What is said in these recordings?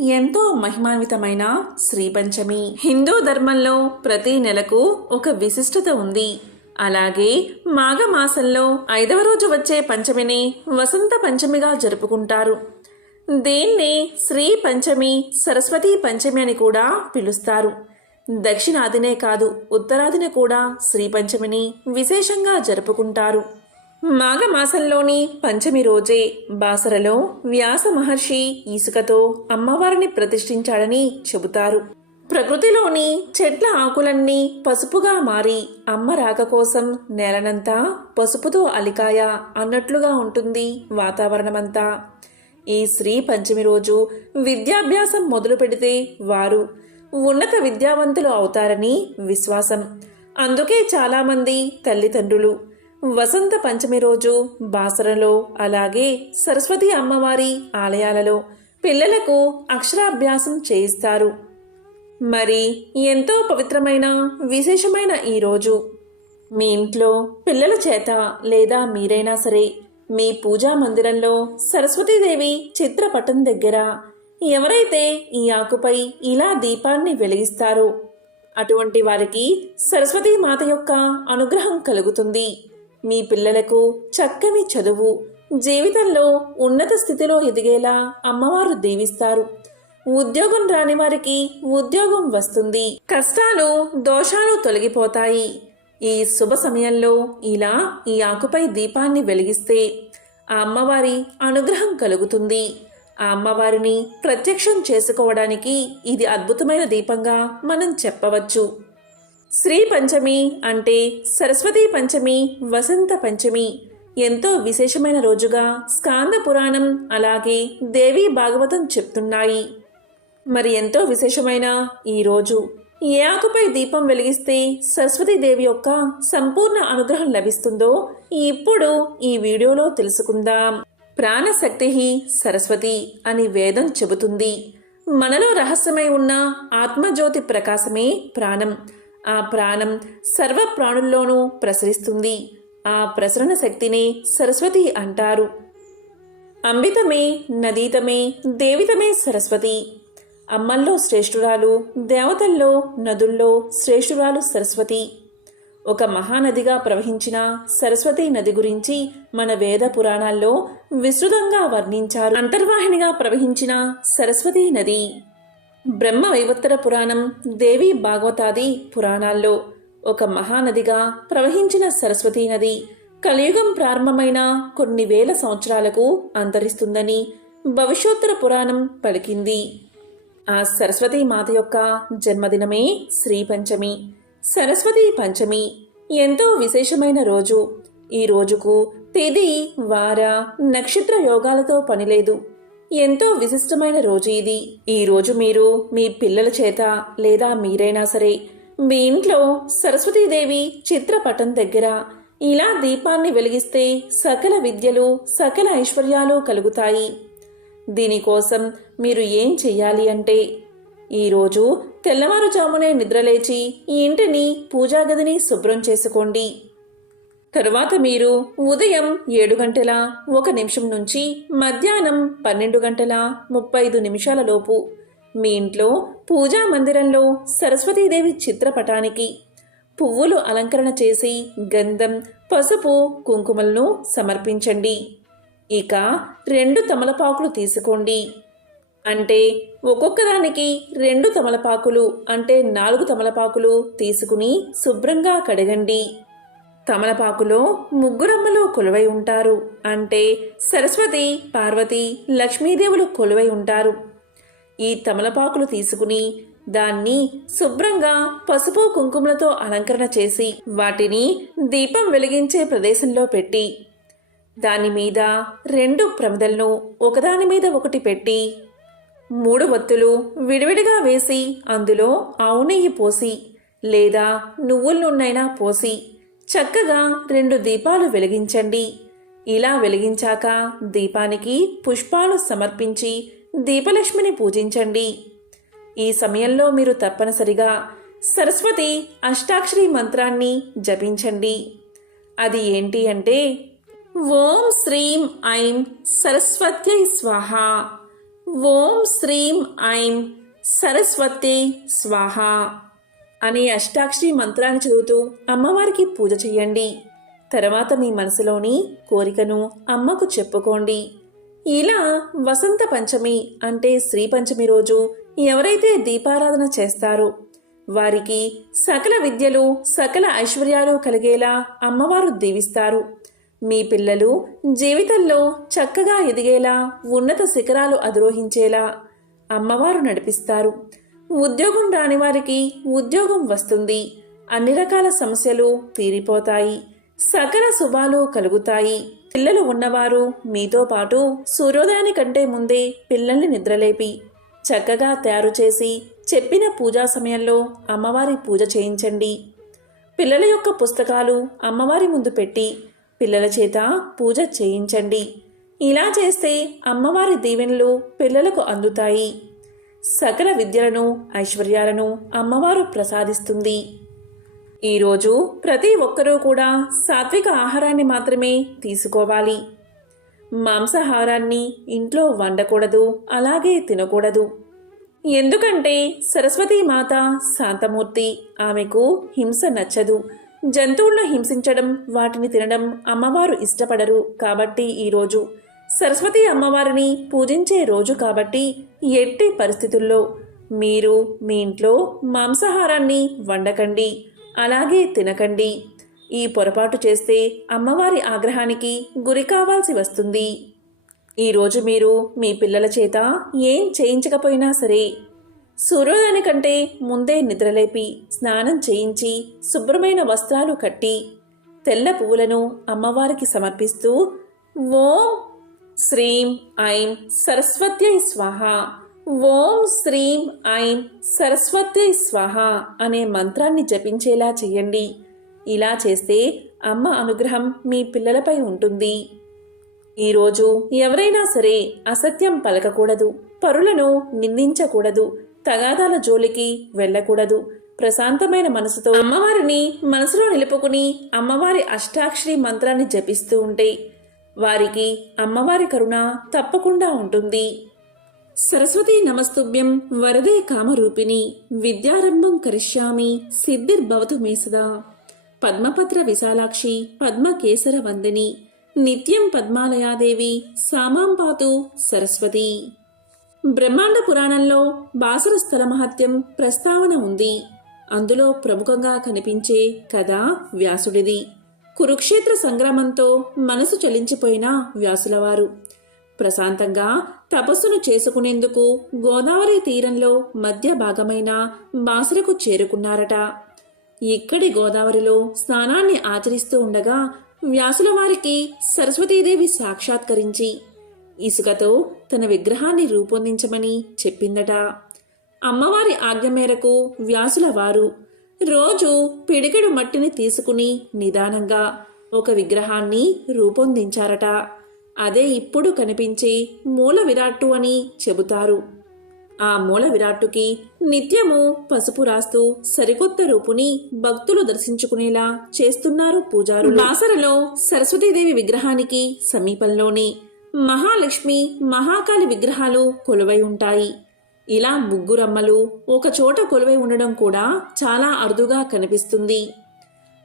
ఎంతో మహిమాన్వితమైన శ్రీపంచమి హిందూ ధర్మంలో ప్రతి నెలకు ఒక విశిష్టత ఉంది. అలాగే మాఘమాసంలో ఐదవ రోజు వచ్చే పంచమిని వసంత పంచమిగా జరుపుకుంటారు. దీన్ని శ్రీ పంచమి సరస్వతీ పంచమి అని కూడా పిలుస్తారు. దక్షిణాదినే కాదు ఉత్తరాదిన కూడా శ్రీ పంచమిని విశేషంగా జరుపుకుంటారు. మాఘమాసంలోని పంచమి రోజే బాసరలో వ్యాస మహర్షి ఇసుకతో అమ్మవారిని ప్రతిష్ఠించాడని చెబుతారు. ప్రకృతిలోని చెట్ల ఆకులన్నీ పసుపుగా మారి అమ్మ రాక కోసం నేలనంతా పసుపుతో అలికాయ అన్నట్లుగా ఉంటుంది వాతావరణమంతా. ఈ శ్రీ పంచమి రోజు విద్యాభ్యాసం మొదలు పెడితే వారు ఉన్నత విద్యావంతులు అవుతారని విశ్వాసం. అందుకే చాలామంది తల్లిదండ్రులు వసంత పంచమి రోజు బాసరలో అలాగే సరస్వతి అమ్మవారి ఆలయాలలో పిల్లలకు అక్షరాభ్యాసం చేయిస్తారు. మరి ఎంతో పవిత్రమైన విశేషమైన ఈ రోజు? మీ ఇంట్లో పిల్లల చేత లేదా మీరైనా సరే మీ పూజా మందిరంలో సరస్వతీదేవి చిత్రపటం దగ్గర ఎవరైతే ఈ ఆకుపై ఇలా దీపాన్ని వెలిగిస్తారో అటువంటి వారికి సరస్వతీ మాత యొక్క అనుగ్రహం కలుగుతుంది. మీ పిల్లలకు చక్కని చదువు జీవితంలో ఉన్నత స్థితిలో ఎదిగేలా అమ్మవారు దీవిస్తారు. ఉద్యోగం రాని వారికి ఉద్యోగం వస్తుంది. కష్టాలు దోషాలు తొలగిపోతాయి. ఈ శుభ సమయంలో ఇలా ఈ ఆకుపై దీపాన్ని వెలిగిస్తే ఆ అమ్మవారి అనుగ్రహం కలుగుతుంది. ఆ అమ్మవారిని ప్రత్యక్షం చేసుకోవడానికి ఇది అద్భుతమైన దీపంగా మనం చెప్పవచ్చు. శ్రీ పంచమి అంటే సరస్వతీ పంచమి వసంత పంచమి. ఎంతో విశేషమైన రోజుగా స్కాంద పురాణం అలాగే దేవీ భాగవతం చెప్తున్నాయి. మరి ఎంతో విశేషమైన ఈ రోజు ఏ ఆకుపై దీపం వెలిగిస్తే సరస్వతీదేవి యొక్క సంపూర్ణ అనుగ్రహం లభిస్తుందో ఇప్పుడు ఈ వీడియోలో తెలుసుకుందాం. ప్రాణశక్తి సరస్వతి అని వేదం చెబుతుంది. మనలో రహస్యమై ఉన్న ఆత్మజ్యోతి ప్రకాశమే ప్రాణం. ఆ ప్రాణం సర్వ ప్రాణుల్లోనూ ప్రసరిస్తుంది. ఆ ప్రసరణ శక్తిని సరస్వతి అంటారు. అంబితమే నదీతమే దేవితమే సరస్వతి. అమ్మల్లో శ్రేష్ఠురాలు దేవతల్లో నదుల్లో శ్రేష్ఠురాలు సరస్వతి. ఒక మహానదిగా ప్రవహించిన సరస్వతి నది గురించి మన వేద పురాణాల్లో విస్తృతంగా వర్ణించారు. అంతర్వాహినిగా ప్రవహించిన సరస్వతీ నది. బ్రహ్మ వైవత్తర పురాణం దేవి భాగవతాది పురాణాల్లో ఒక మహానదిగా ప్రవహించిన సరస్వతీ నది కలియుగం ప్రారంభమైన కొన్ని వేల సంవత్సరాలకు అంతరిస్తుందని భవిష్యోత్తర పురాణం పలికింది. ఆ సరస్వతీ మాత యొక్క జన్మదినమే శ్రీ పంచమి. సరస్వతీ పంచమి ఎంతో విశేషమైన రోజు. ఈ రోజుకు తేదీ వార నక్షత్ర యోగాలతో పనిలేదు. ఎంతో విశిష్టమైన రోజు ఇది. ఈ రోజు మీరు మీ పిల్లల చేత లేదా మీరైనా సరే మీ ఇంట్లో సరస్వతీదేవి చిత్రపటం దగ్గర ఇలా దీపాన్ని వెలిగిస్తే సకల విద్యలు సకల ఐశ్వర్యాలు కలుగుతాయి. దీనికోసం మీరు ఏం చెయ్యాలి అంటే ఈరోజు తెల్లవారుజామునే నిద్రలేచి ఈ ఇంటిని పూజా గదిని శుభ్రం చేసుకోండి. తరువాత మీరు ఉదయం ఏడు గంటల ఒక నిమిషం నుంచి మధ్యాహ్నం పన్నెండు గంటల ముప్పై ఐదు నిమిషాల లోపు మీ ఇంట్లో పూజా మందిరంలో సరస్వతీదేవి చిత్రపటానికి పువ్వులు అలంకరణ చేసి గంధం పసుపు కుంకుమలను సమర్పించండి. ఇక రెండు తమలపాకులు తీసుకోండి. అంటే ఒక్కొక్కదానికి రెండు తమలపాకులు అంటే నాలుగు తమలపాకులు తీసుకుని శుభ్రంగా కడగండి. తమలపాకులో ముగ్గురమ్మలు కొలువై ఉంటారు. అంటే సరస్వతి పార్వతి లక్ష్మీదేవులు కొలువై ఉంటారు. ఈ తమలపాకులు తీసుకుని దాన్ని శుభ్రంగా పసుపు కుంకుమలతో అలంకరణ చేసి వాటిని దీపం వెలిగించే ప్రదేశంలో పెట్టి దాని మీద రెండు ప్రమిదలను ఒకదాని మీద ఒకటి పెట్టి మూడు వత్తులు విడివిడిగా వేసి అందులో ఆవు నెయ్యి పోసి లేదా నువ్వుల నూనెైనా పోసి చక్కగా రెండు దీపాలు వెలిగించండి. ఇలా వెలిగించాక దీపానికి పుష్పాలు సమర్పించి దీపలక్ష్మిని పూజించండి. ఈ సమయంలో మీరు తప్పనిసరిగా సరస్వతి అష్టాక్షరి మంత్రాన్ని జపించండి. అది ఏంటి అంటే ఓం శ్రీం ఐం సరస్వత్యై స్వాహ. ఓం శ్రీం ఐం సరస్వతి స్వాహ. అనే అష్టాక్షరి మంత్రాన్ని చదువుతూ అమ్మవారికి పూజ చేయండి తర్వాత మీ మనసులోని కోరికను అమ్మకు చెప్పుకోండి. ఇలా వసంత పంచమి అంటే శ్రీ పంచమి రోజు ఎవరైతే దీపారాధన చేస్తారో వారికి సకల విద్యలు సకల ఐశ్వర్యాలు కలిగేలా అమ్మవారు దీవిస్తారు. మీ పిల్లలు జీవితంలో చక్కగా ఎదిగేలా ఉన్నత శిఖరాలు అధిరోహించేలా అమ్మవారు నడిపిస్తారు. ఉద్యోగం రాని వారికి ఉద్యోగం వస్తుంది. అన్ని రకాల సమస్యలు తీరిపోతాయి. సకల శుభాలు కలుగుతాయి. పిల్లలు ఉన్నవారు మీతో పాటు సూర్యోదయాని కంటే ముందే పిల్లల్ని నిద్రలేపి చక్కగా తయారు చేసి చెప్పిన పూజా సమయంలో అమ్మవారి పూజ చేయించండి. పిల్లల యొక్క పుస్తకాలు అమ్మవారి ముందు పెట్టి పిల్లల చేత పూజ చేయించండి. ఇలా చేస్తే అమ్మవారి దీవెనలు పిల్లలకు అందుతాయి. సకల విద్యలను ఐశ్వర్యాలను అమ్మవారు ప్రసాదిస్తుంది. ఈరోజు ప్రతి ఒక్కరూ కూడా సాత్విక ఆహారాన్ని మాత్రమే తీసుకోవాలి. మాంసాహారాన్ని ఇంట్లో వండకూడదు అలాగే తినకూడదు. ఎందుకంటే సరస్వతీ మాత శాంతమూర్తి ఆమెకు హింస నచ్చదు. జంతువులను హింసించడం వాటిని తినడం అమ్మవారు ఇష్టపడరు. కాబట్టి ఈరోజు సరస్వతి అమ్మవారిని పూజించే రోజు కాబట్టి ఎట్టి పరిస్థితుల్లో మీరు మీ ఇంట్లో మాంసాహారాన్ని వండకండి అలాగే తినకండి. ఈ పొరపాటు చేస్తే అమ్మవారి ఆగ్రహానికి గురి కావాల్సి వస్తుంది. ఈరోజు మీరు మీ పిల్లల చేత ఏం చేయించకపోయినా సరే సూర్యోదయానికంటే ముందే నిద్రలేపి స్నానం చేయించి శుభ్రమైన వస్త్రాలు కట్టి తెల్ల పువ్వులను అమ్మవారికి సమర్పిస్తూ ఓ శ్రీం ఐం సరస్వత్యై స్వహ. ఓం శ్రీం ఐం సరస్వత్యై స్వహ అనే మంత్రాన్ని జపించేలా చేయండి. ఇలా చేస్తే అమ్మ అనుగ్రహం మీ పిల్లలపై ఉంటుంది. ఈరోజు ఎవరైనా సరే అసత్యం పలకకూడదు పరులను నిందించకూడదు తగాదాల జోలికి వెళ్ళకూడదు. ప్రశాంతమైన మనసుతో అమ్మవారిని మనసులో నిలుపుకుని అమ్మవారి అష్టాక్షరి మంత్రాన్ని జపిస్తూ ఉంటే వారికి అమ్మవారి కరుణ తప్పకుండా ఉంటుంది. సరస్వతి నమస్తుభ్యం వరదే కామరూపిణి విద్యారంభం కరిష్యామి సిద్ధిర్భవతు మే సదా పద్మపత్ర విశాలాక్షి పద్మకేసర వందిని నిత్యం పద్మాలయాదేవి సామాం పాతు సరస్వతి. బ్రహ్మాండ పురాణంలో బాసర స్థల మహత్యం ప్రస్తావన ఉంది. అందులో ప్రముఖంగా కనిపించే కథ వ్యాసుడిది. కురుక్షేత్ర సంగ్రామంతో మనసు చలించిపోయిన వ్యాసులవారు. ప్రశాంతంగా తపస్సును చేసుకునేందుకు గోదావరి తీరంలో మధ్య భాగమైన బాసరకు చేరుకున్నారట. ఇక్కడి గోదావరిలో స్నానాన్ని ఆచరిస్తూ ఉండగా వ్యాసుల వారికి సరస్వతీదేవి సాక్షాత్కరించి ఇసుకతో తన విగ్రహాన్ని రూపొందించమని చెప్పిందట. అమ్మవారి ఆజ్ఞ మేరకు వ్యాసుల వారు రోజు పిడికెడు మట్టిని తీసుకుని నిదానంగా ఒక విగ్రహాన్ని రూపొందించారట. అదే ఇప్పుడు కనిపించే మూల విరాట్టు అని చెబుతారు. ఆ మూల విరాట్టుకి నిత్యము పసుపు రాస్తూ సరికొత్త రూపుని భక్తులు దర్శించుకునేలా చేస్తున్నారు పూజారు బాసరలో సరస్వతీదేవి విగ్రహానికి సమీపంలోనే మహాలక్ష్మి మహాకాళి విగ్రహాలు కొలువై ఉంటాయి. ఇలా ముగ్గురమ్మలు ఒక చోట కొలువై ఉండడం కూడా చాలా అరుదుగా కనిపిస్తుంది.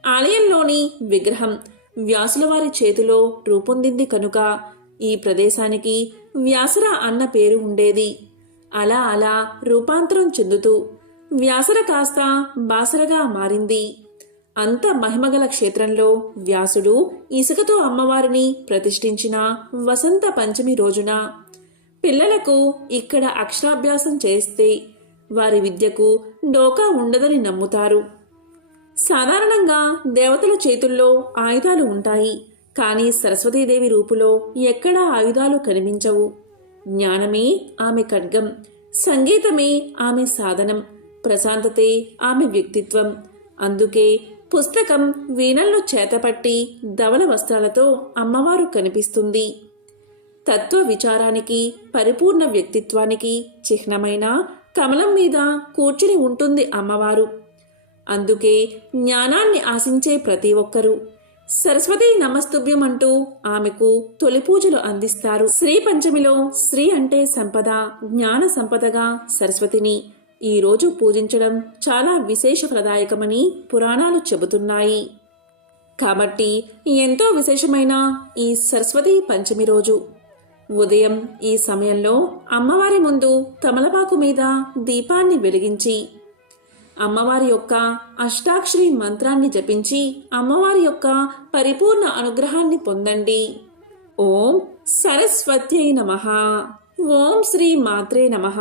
ఆలయంలోని విగ్రహం వ్యాసులవారి చేతిలో రూపొందింది కనుక ఈ ప్రదేశానికి వ్యాసర అన్న పేరు ఉండేది. అలా అలా రూపాంతరం చెందుతూ వ్యాసర కాస్త బాసరగా మారింది. అంత మహిమగల క్షేత్రంలో వ్యాసుడు ఇసుకతో అమ్మవారిని ప్రతిష్ఠించిన వసంత పంచమి రోజున పిల్లలకు ఇక్కడ అక్షరాభ్యాసం చేస్తే వారి విద్యకు డోకా ఉండదని నమ్ముతారు. సాధారణంగా దేవతల చేతుల్లో ఆయుధాలు ఉంటాయి. కానీ సరస్వతీదేవి రూపులో ఎక్కడా ఆయుధాలు కనిపించవు. జ్ఞానమే ఆమె ఖడ్గం సంగీతమే ఆమె సాధనం ప్రశాంతతే ఆమె వ్యక్తిత్వం. అందుకే పుస్తకం వీణల్లో చేతపట్టి ధవల వస్త్రాలతో అమ్మవారు కనిపిస్తుంది. తత్వ విచారానికి పరిపూర్ణ వ్యక్తిత్వానికి చిహ్నమైన కమలం మీద కూర్చుని ఉంటుంది అమ్మవారు. అందుకే జ్ఞానాన్ని ఆశించే ప్రతి ఒక్కరూ సరస్వతి నమస్తుభ్యం అంటూ ఆమెకు తొలి పూజలు అందిస్తారు. శ్రీ పంచమిలో శ్రీ అంటే సంపద జ్ఞాన సంపదగా సరస్వతిని ఈ రోజు పూజించడం చాలా విశేష ప్రదాయకమని పురాణాలు చెబుతున్నాయి. కాబట్టి ఎంతో విశేషమైన ఈ సరస్వతి పంచమి రోజు ఉదయం ఈ సమయంలో అమ్మవారి ముందు తమలపాకు మీద దీపాన్ని వెలిగించి అమ్మవారి యొక్క అష్టాక్షరి మంత్రాన్ని జపించి అమ్మవారి యొక్క పరిపూర్ణ అనుగ్రహాన్ని పొందండి. ఓం సరస్వత్యై నమ. ఓం శ్రీ మాత్రే నమ.